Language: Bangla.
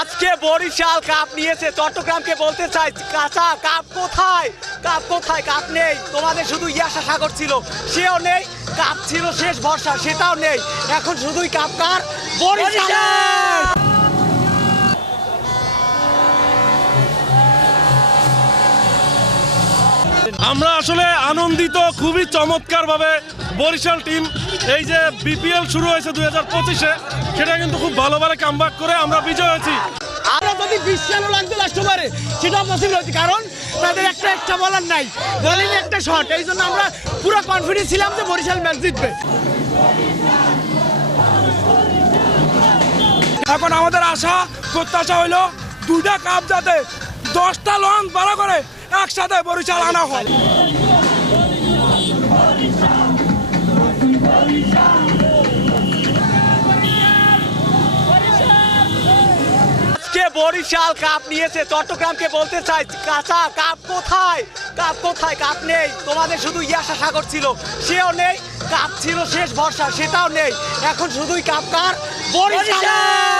আজকে বরিশাল কাপ নিয়েছে, চট্টগ্রামকে বলতে চাই, কাঁচা কাপ কোথায়? কাপ কোথায়? কাপ নেই। তোমাদের শুধু ইয়াসা সাগর ছিল, সেও নেই। কাপ ছিল শেষ ভরসা, সেটাও নেই। এখন শুধুই কাপ কার? বরিশাল! আমরা আসলে আনন্দিত খুবই চমৎকার ভাবে বরিশাল টিম এই যে বিপিএল শুরু হয়েছে দুই হাজার পঁচিশে সেটা কিন্তু খুব ভালোভাবে কামব্যাক করে আমরা বিজয় হয়েছি। আমরা যদি লাগতো লাস্ট ওভারে সেটা পসিবল হচ্ছে কারণ তাদের একটা একটা বলার নাই। বলিং একটা শট এই জন্য আমরা পুরো কনফিডেন্স ছিলাম যে বরিশাল ম্যাচ জিতবে। এখন আমাদের আশা প্রত্যাশা হইল দুইটা কাপ যাতে দশটা লং ভালো করে একসাথে বরিশাল আনা হয়। বরিশাল কাপ নিয়েছে? চট্টগ্রামকে বলতে চাই, কাঁচা কাপ কোথায়? কাপ কোথায়? কাপ নেই। তোমাদের শুধু ইয়াসা সাগর ছিল। সেও নেই, কাপ ছিল শেষ ভরসা, সেটাও নেই। এখন শুধুই কাপ কার? বরিশাল!